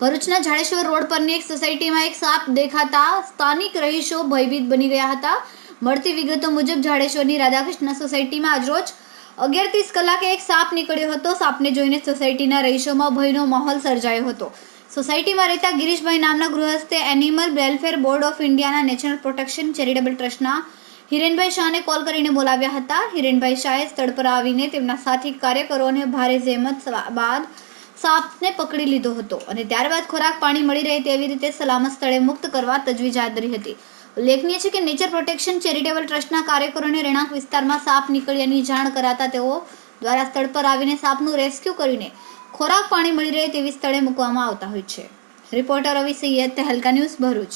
ભરૂચના જાડેશ્વર રોડ પરની એક સોસાયટીમાં એક સાપ દેખાતા સ્થાનિક રહીશો ભયભીત બની ગયા હતા. મળતી વિગતો મુજબ જાડેશ્વરની રાધાકૃષ્ણ સોસાયટીમાં આજરોજ અગિયાર ત્રીસ કલાકે એક સાપ નીકળ્યો હતો. સાપને જોઈને સોસાયટીના રહીશોમાં ભયનો માહોલ સર્જાયો હતો. સોસાયટીમાં રહેતા ગિરીશભાઈ નામના ગૃહસ્થે એનિમલ વેલફેર બોર્ડ ઓફ ઇન્ડિયાના નેશનલ પ્રોટેક્શન ચેરિટેબલ ટ્રસ્ટના હિરેનભાઈ શાહને કોલ કરીને બોલાવ્યા હતા. હિરેનભાઈ શાહે સ્થળ પર આવીને તેમના સાથી કાર્યકરોને ભારે જહેમત બાદ સાપને પકડી લીધો હતો અને ત્યારબાદ ખોરાક પાણી મળી રહે તેવી રીતે સલામત સ્થળે મુક્ત કરવા તજવીજ હાથ ધરી હતી. ઉલ્લેખનીય છે કે નેચર પ્રોટેક્શન ચેરિટેબલ ટ્રસ્ટના કાર્યકરોને રહેણાંક વિસ્તારમાં સાપ નીકળ્યાની જાણ કરાતા તેઓ દ્વારા સ્થળ પર આવીને સાપનું રેસ્ક્યુ કરીને ખોરાક પાણી મળી રહે તેવી સ્થળે મૂકવામાં આવતા હોય છે. Reporter Avi Saiyed, Tehelka news Bharuch.